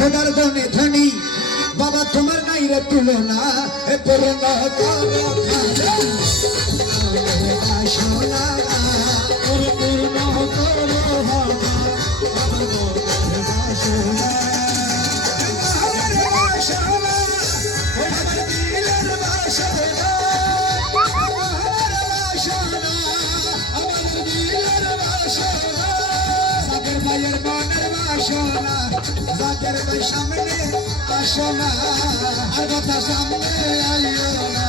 ধনে ধনী বাবা তোমার নাই রে তুলনা পূর্ণ করো সোনা পূর্ণ করো ভাইয়ের মনের বাসনা জাকের ভাই সামনে আসো না আর কথা সামনে আইও না